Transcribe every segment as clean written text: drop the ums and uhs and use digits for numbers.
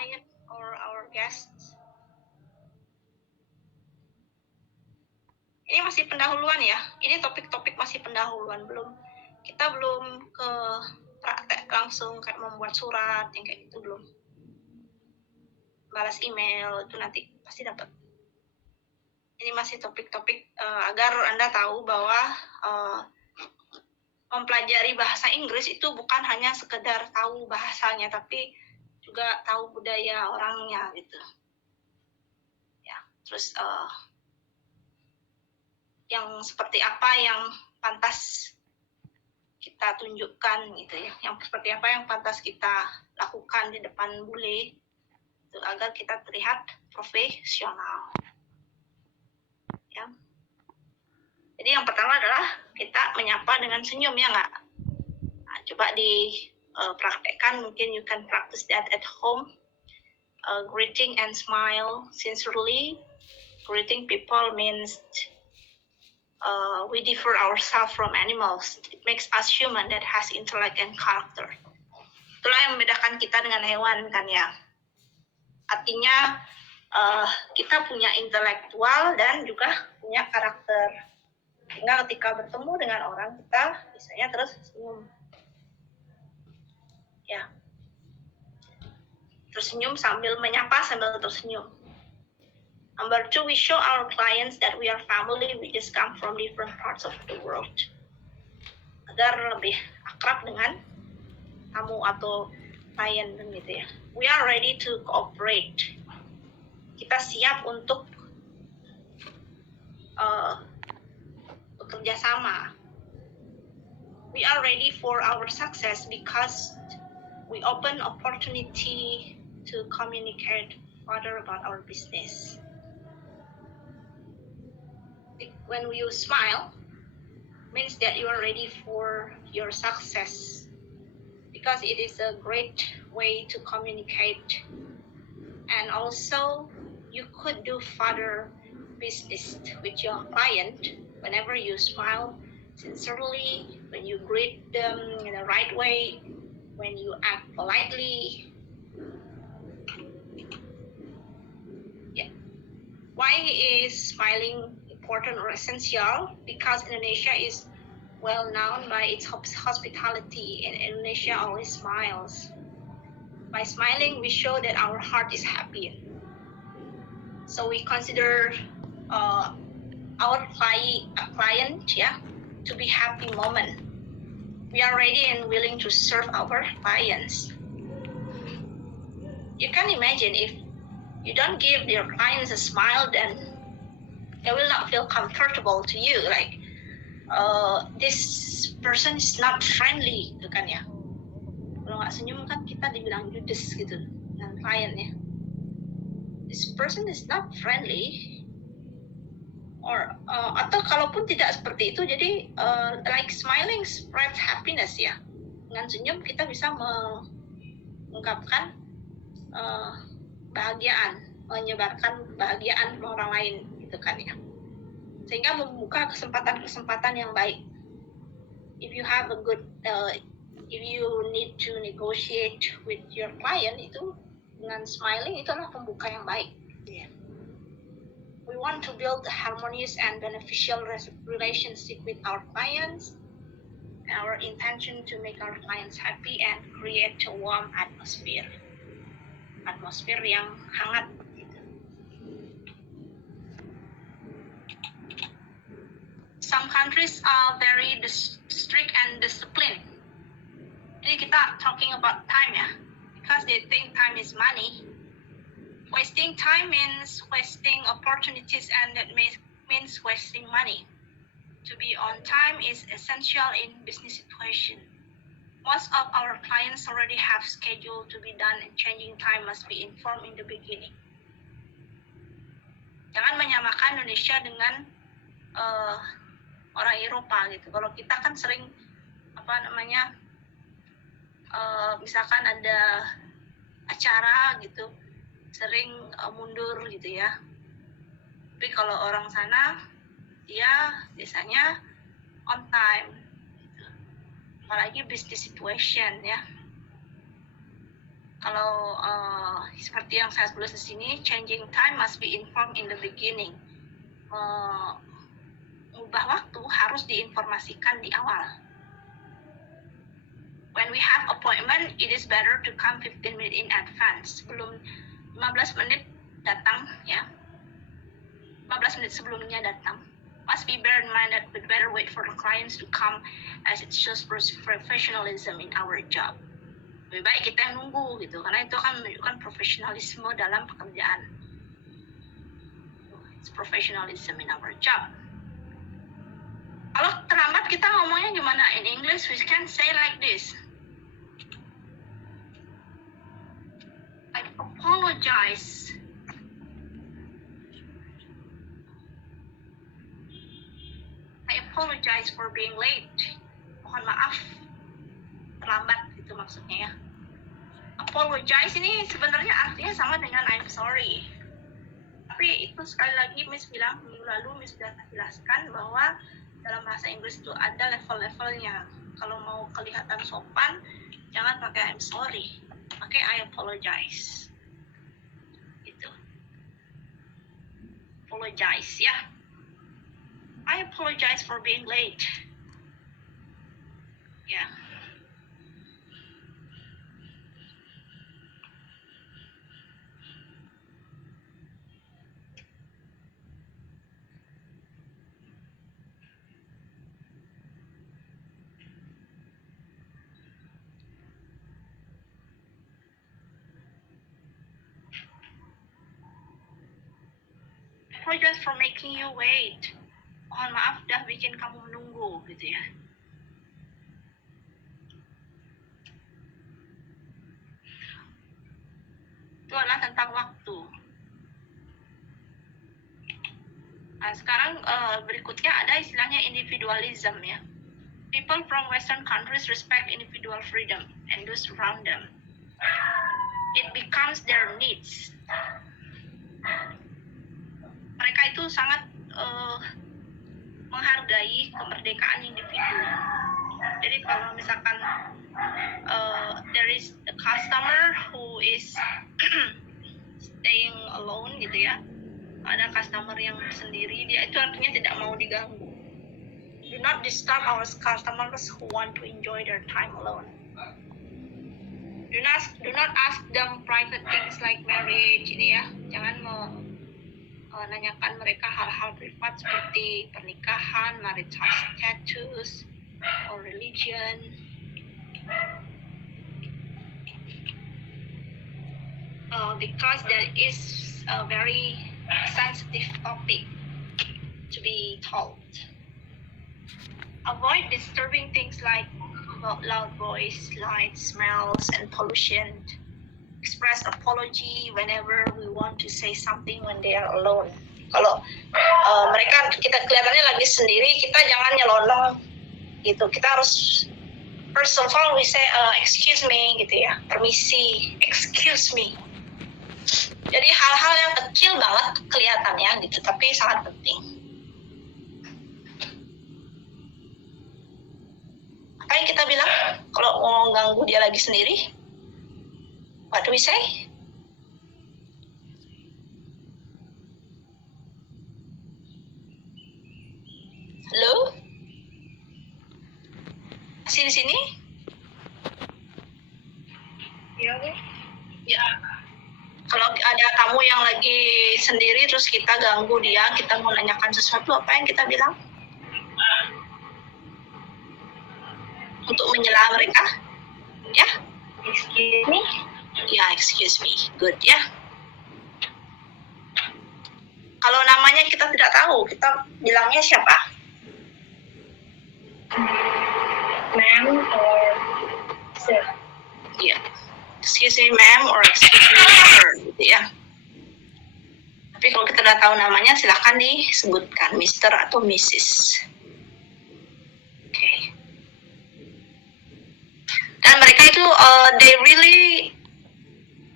client or our guests. Ini masih pendahuluan ya. Ini topik-topik masih pendahuluan, kita belum ke praktek langsung kayak membuat surat yang kayak gitu, belum. Balas email itu nanti pasti dapat. Ini masih topik-topik agar Anda tahu bahwa mempelajari bahasa Inggris itu bukan hanya sekedar tahu bahasanya, tapi juga tahu budaya orangnya gitu. Ya, terus yang seperti apa yang pantas kita tunjukkan gitu ya, yang seperti apa yang pantas kita lakukan di depan bule itu agar kita terlihat profesional. Ya. Jadi yang pertama adalah kita menyapa dengan senyum, ya nggak? Nah, coba dipraktekkan, mungkin you can practice that at home. Greeting and smile sincerely. Greeting people means we differ ourselves from animals. It makes us human that has intellect and character. Itulah yang membedakan kita dengan hewan kan ya. Artinya kita punya intelektual dan juga punya karakter. Sehingga ketika bertemu dengan orang kita biasanya terus senyum. Ya. Tersenyum sambil menyapa sambil tersenyum. Number 2, we show our clients that we are family, we just come from different parts of the world. Agar lebih akrab dengan tamu atau klien gitu ya. We are ready to cooperate. Kita siap untuk bekerja sama. We are ready for our success because we open opportunity to communicate further about our business. When you smile, means that you are ready for your success because it is a great way to communicate, and also you could do further business with your client whenever you smile sincerely, when you greet them in the right way, when you act politely. Yeah. Why is smiling important or essential? Because Indonesia is well known by its hospitality, and Indonesia always smiles. By smiling, we show that our heart is happy. So we consider our client, to be happy moment. We are ready and willing to serve our clients. You can imagine if you don't give your clients a smile, then they will not feel comfortable to you. Like this person is not friendly, gitu kan ya. Kalau nggak senyum kan kita dibilang judes gitu dengan kliennya. This person is not friendly. Or atau kalaupun tidak seperti itu, jadi like smiling spreads happiness ya. Dengan senyum kita bisa mengungkapkan menyebarkan kebahagiaan ke orang lain gitu kan ya. Sehingga membuka kesempatan-kesempatan yang baik. If you have a good, if you need to negotiate with your client, itu dengan smiling itu adalah pembuka yang baik. Yeah. We want to build a harmonious and beneficial relationship with our clients. Our intention to make our clients happy and create a warm atmosphere. Atmosfer yang hangat. Some countries are very strict and disciplined. Jadi kita talking about time ya, because they think time is money. Wasting time means wasting opportunities, and that means wasting money. To be on time is essential in business situation. Most of our clients already have schedule to be done, and changing time must be informed in the beginning. Jangan menyamakan Indonesia dengan orang Eropa gitu. Kalau kita kan sering misalkan ada acara gitu, sering mundur gitu ya. Tapi kalau orang sana dia biasanya on time gitu. Apalagi business situation ya. Kalau seperti yang saya tulis di sini, changing time must be informed in the beginning. Mengubah waktu harus diinformasikan di awal. When we have appointment, it is better to come 15 minutes in advance. Sebelum 15 menit datang, ya. 15 menit sebelumnya datang. Must be bear in mind that we better wait for the clients to come as it shows professionalism in our job. Lebih baik kita yang nunggu gitu, karena itu akan menunjukkan profesionalisme dalam pekerjaan. It's professionalism in our job. Kalau terlambat kita ngomongnya gimana? In English we can say like this. I apologize. I apologize for being late. Mohon maaf terlambat, itu maksudnya ya. Apologize ini sebenarnya artinya sama dengan I'm sorry. Tapi itu sekali lagi Miss bilang minggu lalu, Miss sudah jelaskan bahwa dalam bahasa Inggris itu ada level-levelnya. Kalau mau kelihatan sopan, jangan pakai I'm sorry, pakai I apologize. Gitu. Apologize ya. I apologize for being late. Ya. Apologize for making you wait. Mohon maaf dah bikin kamu menunggu gitu ya. Itu adalah tentang waktu. Nah, sekarang berikutnya ada istilahnya individualism ya. People from Western countries respect individual freedom and those around them. It becomes their needs. Mereka itu sangat menghargai kemerdekaan individu. Jadi kalau misalkan there is a customer who is staying alone gitu ya, ada customer yang sendiri, dia itu artinya tidak mau diganggu. Do not disturb our customers who want to enjoy their time alone. Do not ask them private things like marriage ini ya. Jangan menanyakan mereka hal-hal privat seperti pernikahan, marital status, or religion. Because that is a very sensitive topic to be told. Avoid disturbing things like loud voice, light, smells, and pollution. Express apology whenever we want to say something when they are alone. Kalau mereka kita kelihatannya lagi sendiri, kita jangan nyelonong gitu. Kita harus first of all we say excuse me gitu ya, permisi, excuse me. Jadi hal-hal yang kecil banget kelihatannya gitu, tapi sangat penting. Apa yang kita bilang kalau mau ganggu dia lagi sendiri? What do we say? Halo? Masih di sini? Ya, Bu. Ya. Kalau ada tamu yang lagi sendiri terus kita ganggu dia, kita mau nanyakan sesuatu, apa yang kita bilang? Untuk menyela mereka? Ya? Excuse me? Ya, excuse me. Good ya. Kalau namanya kita tidak tahu, kita bilangnya siapa? Ma'am or sir? Ya. Yeah. Excuse me ma'am or excuse me sir, gitu ya. Tapi kalau kita udah tahu namanya, silakan disebutkan Mr. atau Mrs. Okay. Dan mereka itu they really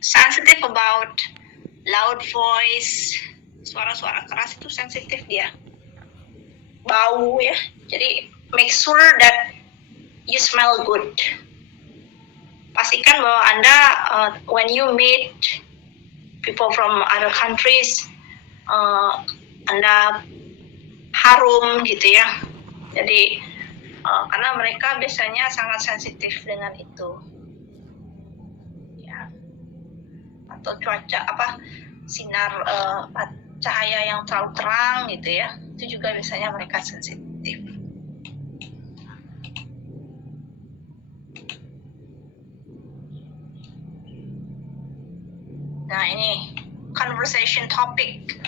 sensitive about loud voice, suara-suara keras itu sensitif dia. Bau ya. Jadi make sure that you smell good. Pasti pastikan bahwa Anda when you meet people from other countries, Anda harum gitu ya. Jadi karena mereka biasanya sangat sensitif dengan itu. Ya. Atau cuaca sinar cahaya yang terlalu terang gitu ya. Itu juga biasanya mereka sensitif. Nah, ini conversation topic.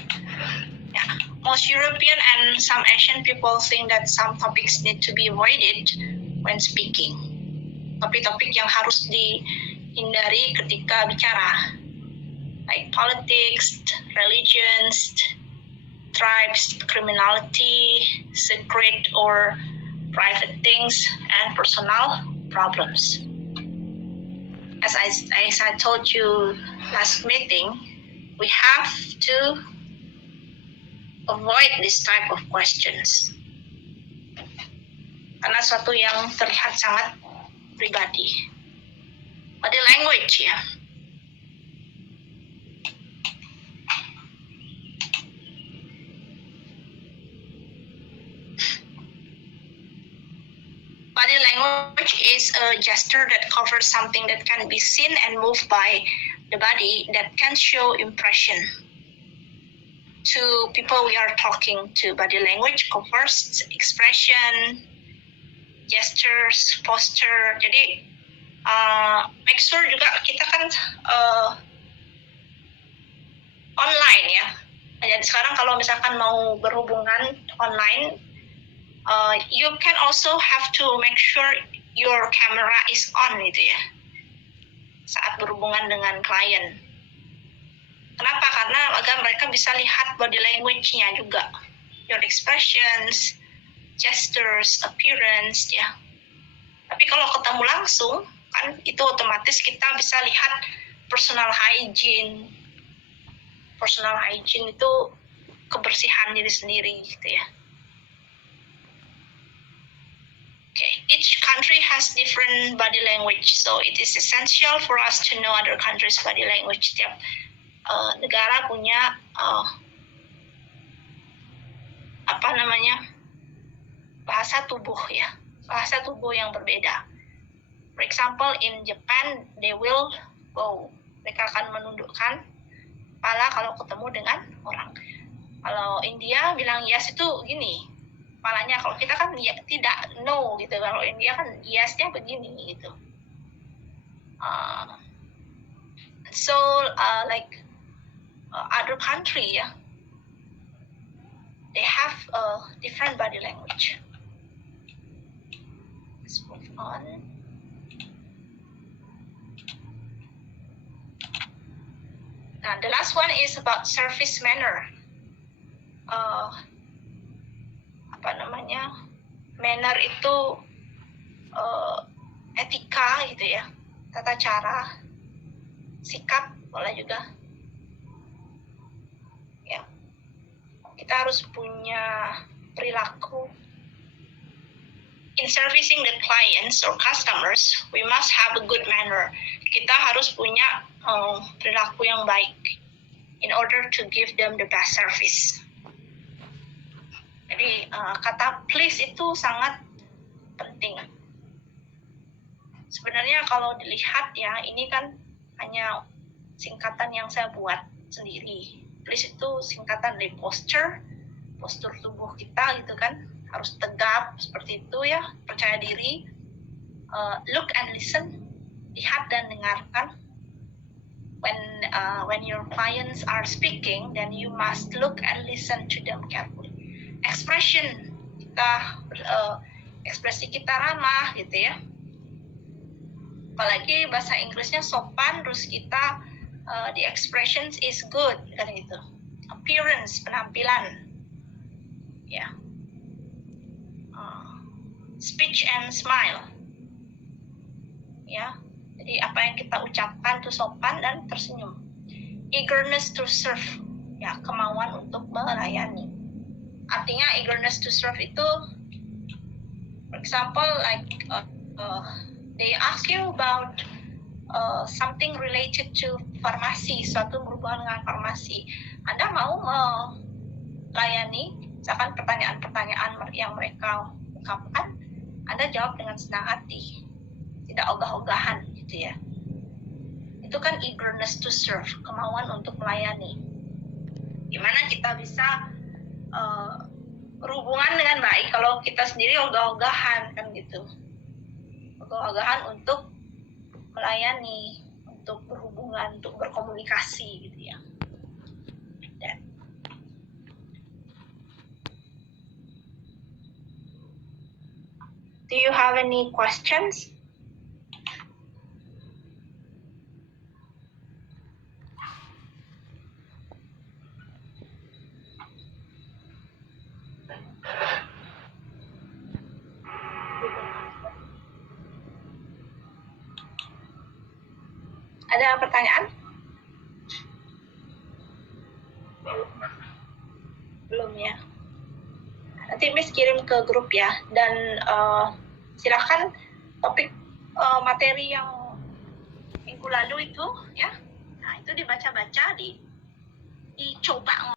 Yeah. Most European and some Asian people think that some topics need to be avoided when speaking. Topik-topik yang harus dihindari ketika bicara, like politics, religions, tribes, criminality, secret or private things, and personal problems. As I told you last meeting, we have to avoid this type of questions. Karena suatu yang terlihat sangat pribadi. Body language ya. Body language is a gesture that covers something that can be seen and moved by the body that can show impression. To people we are talking to, body language covers expression, gestures, posture. Jadi make sure juga kita kan online ya. Jadi sekarang kalau misalkan mau berhubungan online, you can also have to make sure your camera is on gitu ya. Saat berhubungan dengan klien. Kenapa? Karena agar mereka bisa lihat body language-nya juga. Your expressions, gestures, appearance, ya. Tapi kalau ketemu langsung, kan itu otomatis kita bisa lihat personal hygiene. Personal hygiene itu kebersihan diri sendiri, gitu ya. Okay. Each country has different body language, so it is essential for us to know other countries' body language. Tiap negara punya bahasa tubuh ya, bahasa tubuh yang berbeda. For example, in Japan, they will bow. Mereka akan menundukkan kepala kalau ketemu dengan orang. Kalau India bilang yes itu gini, kepalanya. Kalau kita kan ya, tidak, no gitu. Kalau India kan yes-nya begini gitu. Like other country ya, they have a different body language. Let's move on. Now the last one is about service manner. Manner itu etika gitu ya, tata cara, sikap boleh juga. Ya, kita harus punya perilaku. In servicing the clients or customers, we must have a good manner. Kita harus punya perilaku yang baik in order to give them the best service. Jadi kata please itu sangat penting. Sebenarnya kalau dilihat ya, ini kan hanya singkatan yang saya buat sendiri. Please itu singkatan dari postur tubuh kita gitu kan, harus tegap seperti itu ya, percaya diri. Look and listen, lihat dan dengarkan. When your clients are speaking, then you must look and listen to them carefully. Expression kita, ekspresi kita ramah gitu ya. Apalagi bahasa Inggrisnya sopan, terus kita the expressions is good kan gitu. Appearance, penampilan, ya. Speech and smile, ya. Jadi apa yang kita ucapkan itu sopan dan tersenyum. Eagerness to serve, ya, kemauan untuk melayani. Artinya eagerness to serve itu, for example, like they ask you about something related to farmasi, suatu berhubungan dengan farmasi. Anda mau melayani, misalkan pertanyaan-pertanyaan yang mereka ungkapkan, Anda jawab dengan senang hati, tidak ogah-ogahan gitu ya. Itu kan eagerness to serve, kemauan untuk melayani. Gimana kita bisa berhubungan dengan baik kalau kita sendiri ogah-ogahan kan gitu. Ogah-ogahan untuk melayani, untuk berhubungan, untuk berkomunikasi gitu ya. Dan do you have any questions? Ada pertanyaan? Belum ya. Nanti Miss kirim ke grup ya. Dan silakan topik materi yang minggu lalu itu ya. Nah, itu dibaca-baca, dicoba